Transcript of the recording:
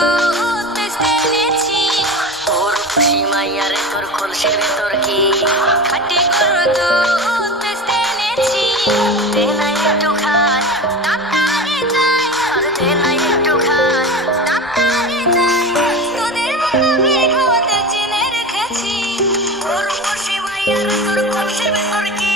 দুধ এনেছি, তোর খুশি মাইয়ারে তোর কলসির ভেতর কি খাটি গরুর দুধ এনেছি। দে না একটু খাই তাড়াতাড়ি যাই, আর দে না একটু খাই তাড়াতাড়ি যাই। তোদের মুখে খাওয়াতে চিনে রেখেছি, তোর খুশি মাইয়ারে তোর কলসির ভেতর কি